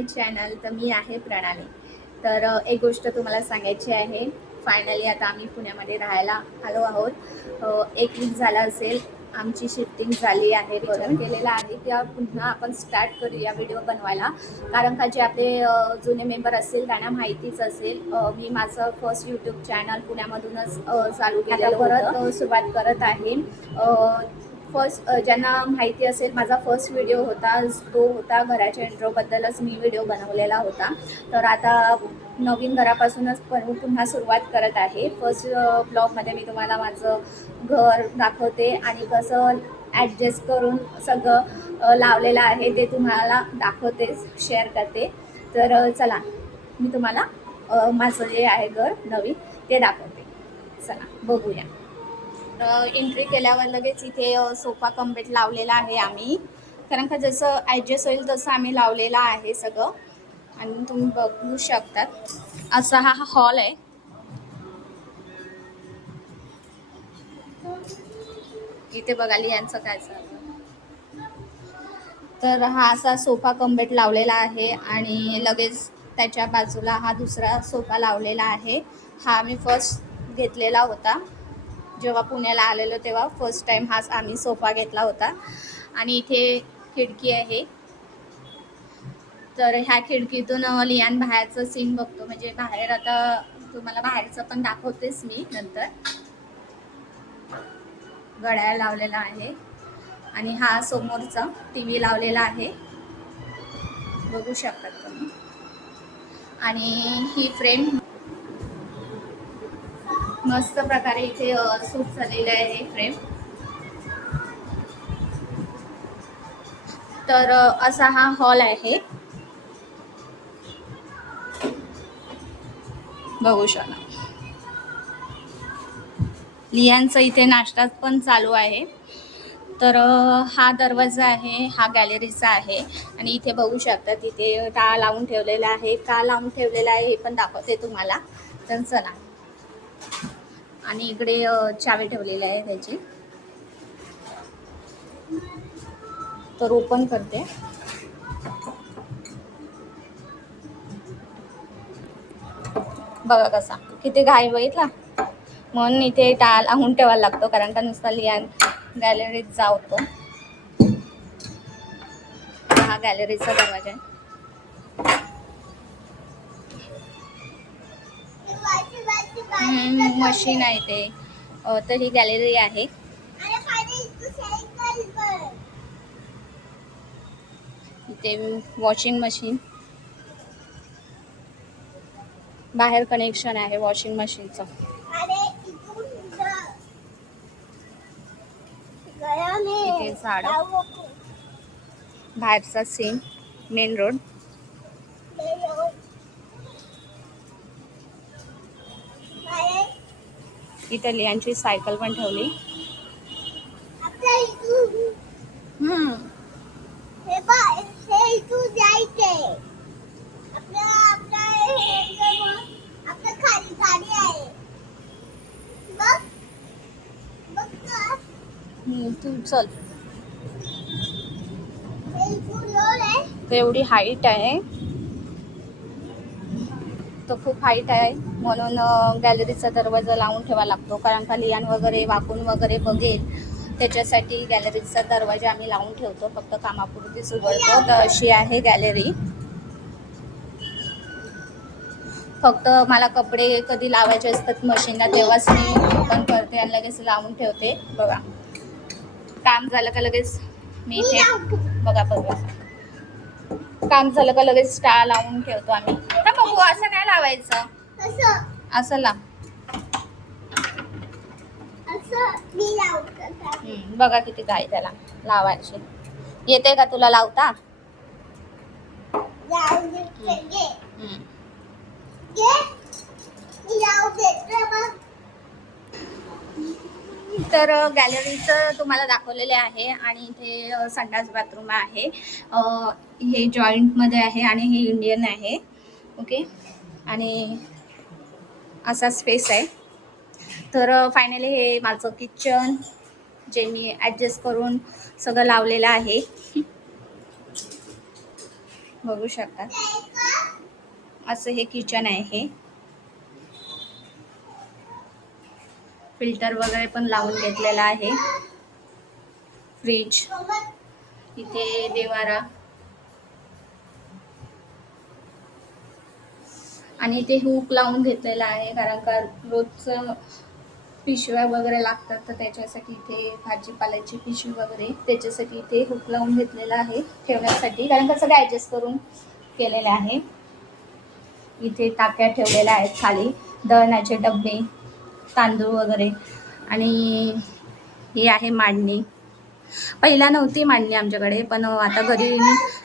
माय channel. तर मी आहे प्रणाली. तर एक गोष्ट तुम्हाला सांगायची आहे. फायनली आता आम्ही पुण्यामध्ये राहायला आलो आहोत. 1 वीक झाला असेल आमची शिफ्टिंग झाली आहे. विचार केलेला आहे की पुन्हा आपण स्टार्ट करूया व्हिडिओ बनवायला, कारण का जे आपले जुने मेंबर असतील त्यांना माहितीच असेल. मी माझं फर्स्ट यूट्यूब चॅनल पुण्यामधूनच चालू केलं, परत सुरुवात करत आहे. ज्यांना माहिती असेल, माझा फर्स्ट व्हिडिओ होता तो होता घराच्या इंट्रोबद्दलच मी व्हिडिओ बनवलेला होता. तर आता नवीन घरापासूनच पुन्हा सुरुवात करत आहे. फर्स्ट ब्लॉगमध्ये मी तुम्हाला माझं घर दाखवते आणि कसं ॲडजस्ट करून सगळं लावलेलं आहे ते तुम्हाला दाखवते, शेअर करते. तर चला मी तुम्हाला माझं जे आहे घर नवीन ते दाखवते. चला बघूया. एंट्री केल्यावर लगेच इथे सोफा कम बेड लावलेला आहे आम्ही, कारण का जसं ॲडजस्ट होईल तसं आम्ही लावलेला आहे सगळं. आणि तुम्ही बघू शकतात असा हा हॉल आहे. इथे बघा यांचं काय चाललं. तर हा असा सोफा कम बेड लावलेला आहे आणि लगेच त्याच्या बाजूला हा दुसरा सोफा लावलेला आहे. हा मी फर्स्ट घेतलेला होता जेव्हा पुण्याला आलेलो, तेव्हा फर्स्ट टाइम हाच आम्ही सोफा घेतला होता. आणि इथे खिडकी आहे. तर ह्या खिडकीतून लियान बाहेरचं सीन बघतो, म्हणजे बाहेर आता तुम्हाला बाहेरचं पण दाखवतेच मी नंतर. घड्याळ लावलेला आहे आणि हा समोरचा टीव्ही लावलेला आहे, बघू शकतात तुम्ही. आणि ही फ्रेम मस्त प्रकारे इथे सूट झालेलं आहे फ्रेम. तर असा हा हॉल आहे, बघू शकता. लियांचं इथे नाश्ता पण चालू आहे. तर हा दरवाजा आहे, हा गॅलरीचा आहे. आणि इथे बघू शकता तिथे टाळा लावून ठेवलेला आहे. का लावून ठेवलेला आहे हे पण दाखवते तुम्हाला. तर चला. आणि इकडे चावी ठेवलेली आहे त्याची. तर ओपन करते. बघा कसा किती घाई बघितला. म्हणून इथे टाळा लावून ठेवायला लागतो, कारण का नुसता लियान गॅलरीत जावतो. हा गॅलरीचा दरवाजा आहे. मशीन आहे ते. तर ही गॅलरी आहे. इथे वॉशिंग मशीन, बाहेर कनेक्शन आहे वॉशिंग मशीनचं. इथे झाड, बाहेरचा सीन, मेन रोड. इथे लियांची सायकल पण ठेवली. तू चल. तर एवढी हाईट आहे, तो खूप हाईट आहे, म्हणून गॅलरीचा दरवाजा लावून ठेवा लागतो, कारण का लियान वगैरे वाकून वगैरे बघेल, त्याच्यासाठी गॅलरीचा दरवाजा आम्ही लावून ठेवतो. फक्त कामापुरतीच उघडतो. तर अशी आहे गॅलरी. फक्त मला कपडे कधी लावायचे असतात मशीनला तेव्हाच मी ओपन करते आणि लगेच लावून ठेवते. बघा, काम झालं का लगेच मी इथे बघा काम झालं का लगेच टाळा लावून ठेवतो आम्ही. हा बघू, असं नाही लावायचं, असं लाव. बघा किती काय त्याला लावायचे. येते का तुला लावता? तर गॅलरीचं तुम्हाला दाखवलेले आहे. आणि इथे संडास बाथरूम आहे. हे जॉईंटमध्ये आहे आणि हे इंडियन आहे. ओके. आणि असा स्पेस आहे. तर फायनली हे माझं किचन, जे मी ॲडजस्ट करून सगळं लावलेलं आहे. बघू शकता असं हे किचन आहे. फिल्टर वगैरे पण लावून घेतलेला आहे. फ्रीज, इथे देवारा आणि इथे हुक लावून घेतलेला आहे, कारण का रोजचं पिशव्या वगैरे लागतात तर त्याच्यासाठी इथे भाजीपाल्याची पिशवी वगैरे त्याच्यासाठी इथे हुक लावून घेतलेला आहे ठेवण्यासाठी, कारण का सगळं ॲडजस्ट करून केलेलं आहे. इथे टाक्या ठेवलेल्या आहेत खाली, दळणाचे डबे, तांदूळ वगैरे. आणि ही आहे मांडणी. पहिला नव्हती मांडणी आमच्याकडे, पण आता घरी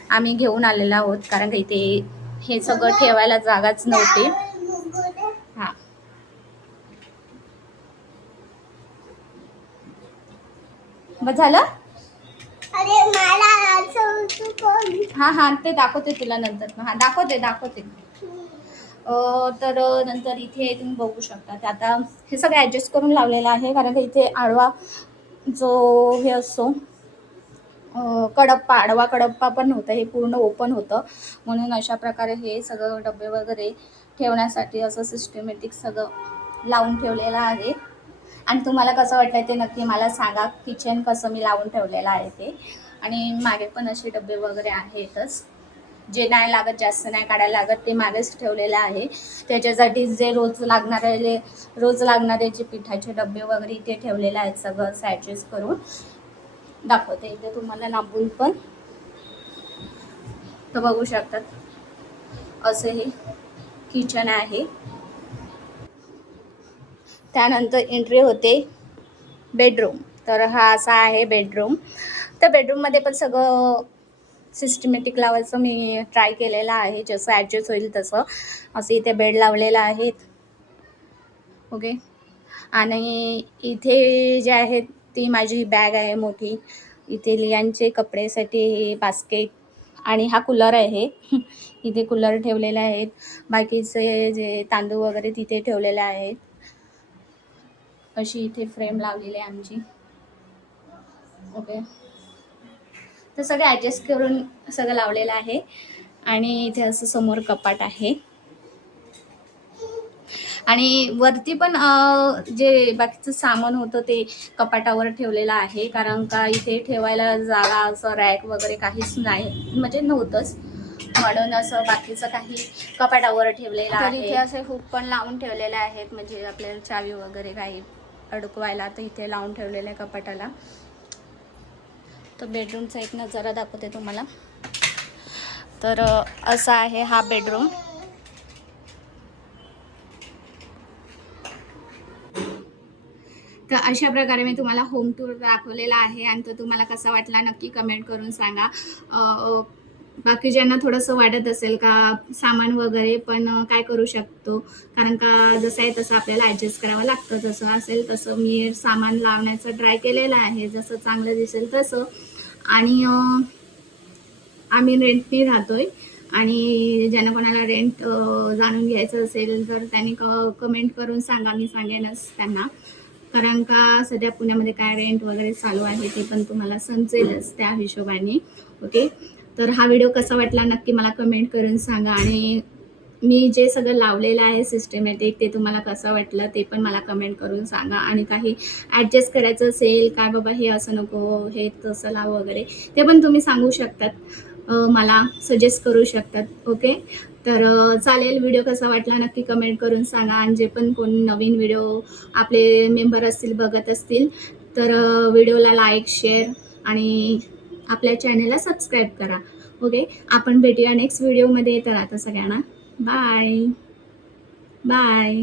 आम्ही घेऊन आलेलो आहोत, कारण का इथे हे सगळं ठेवायला जागाच नव्हती. हां, बस झालं. हां हां, ते दाखवते तुला नंतर. हां, दाखवते. तर नंतर इथे तुम्ही बघू शकता, ते आता हे सगळं ॲडजस्ट करून लावलेलं आहे, कारण का इथे आडवा जो हे असतो कडप्पा, आडवा कडप्पा पण नव्हता, हे पूर्ण ओपन होतं. म्हणून अशा प्रकारे हे सगळं डबे वगैरे ठेवण्यासाठी असं सिस्टमॅटिक सगळं लावून ठेवलेलं आहे. आणि तुम्हाला कसं वाटलं ते नक्की मला सांगा, किचन कसं मी लावून ठेवलेलं आहे ते. आणि मागे पण असे डबे वगैरे आहेतच, जे नाही लागत, जास्त नाही काढायला लागत, ते मागेच ठेवलेलं आहे. त्याच्यासाठी जे रोज लागणारे जे पिठाचे डबे वगैरे इथे ठेवलेले आहेत, सगळं ॲडजस्ट करून दाखवते इथे तुम्हाला लांबून पण. तर बघू शकतात असं हे किचन आहे. त्यानंतर एंट्री होते बेडरूम. तर हा असा आहे बेडरूम. तर बेडरूममध्ये पण सगळं सिस्टमॅटिक लावायचं मी ट्राय केलेलं आहे, जसं ॲडजस्ट होईल तसं. असं इथे बेड लावलेला आहे. ओके. आणि इथे जे आहे ती माझी बॅग आहे मोठी. इथे लियांचे कपड्यासाठी बास्केट आणि हा कूलर आहे. इथे कूलर ठेवलेले आहेत. बाकीचे जे तांदूळ वगैरे तिथे ठेवलेले आहेत. अशी इथे फ्रेम लावलेली आहे आमची. ओके. तर सगळं ॲडजस्ट करून सगळं लावलेलं आहे. आणि इथे असं समोर कपाट आहे. आणि वरती पण जे बाकीचं सामान होतं ते कपाटावर ठेवलेलं आहे, कारण का इथे ठेवायला जागा असं रॅक वगैरे काहीच नाही, म्हणजे नव्हतंच, म्हणून असं बाकीचं काही कपाटावर ठेवलेलं आहे. इथे असे हुक पण लावून ठेवलेले आहेत, म्हणजे आपल्याला चावी वगैरे काही अडकवायला, तर इथे लावून ठेवलेलं आहे कपाटाला. तर बेडरूमचा एक नजारा दाखवते तुम्हाला. तर असा आहे हा बेडरूम. तर अशा प्रकारे मी तुम्हाला होम टूर दाखवलेला आहे, आणि तो तुम्हाला कसा वाटला नक्की कमेंट करून सांगा. बाकी ज्यांना थोडंसं वाटत असेल का सामान वगैरे पण काय करू शकतो, कारण का जसं आहे तसं आपल्याला ॲडजस्ट करावं लागतं, जसं असेल तसं मी सामान लावण्याचं ट्राय केलेलं आहे, जसं चांगलं दिसेल तसं. आणि आम्ही रेंटने राहतोय, आणि ज्यांना कोणाला रेंट जाणून घ्यायचं असेल तर त्यांनी कमेंट करून सांगा, मी सांगेनच त्यांना, कारण का सध्या पुण्यामध्ये काय रेंट वगैरे चालू आहे ते पण तुम्हाला समजेलच त्या हिशोबाने. ओके. तर हा व्हिडिओ कसा वाटला नक्की मला कमेंट करून सांगा, आणि मी जे सगळं लावलेलं आहे सिस्टमॅटिक ते तुम्हाला कसं वाटलं ते पण मला कमेंट करून सांगा. आणि काही ॲडजस्ट करायचं असेल काय बाबा हे असं नको, हे तसं लाव वगैरे, ते पण तुम्ही सांगू शकतात, मला सजेस्ट करू शकतात. ओके. तर चालेल. व्हिडिओ कसा वाटला नक्की कमेंट करून सांगा, आणि जे पण कोण नवीन व्हिडिओ आपले मेंबर असतील बघत असतील तर व्हिडिओला लाईक, शेअर आणि आपल्या चॅनलला सबस्क्राईब करा. ओके. आपण भेटूया नेक्स्ट व्हिडिओमध्ये. तर आता सगळ्यांना बाय बाय.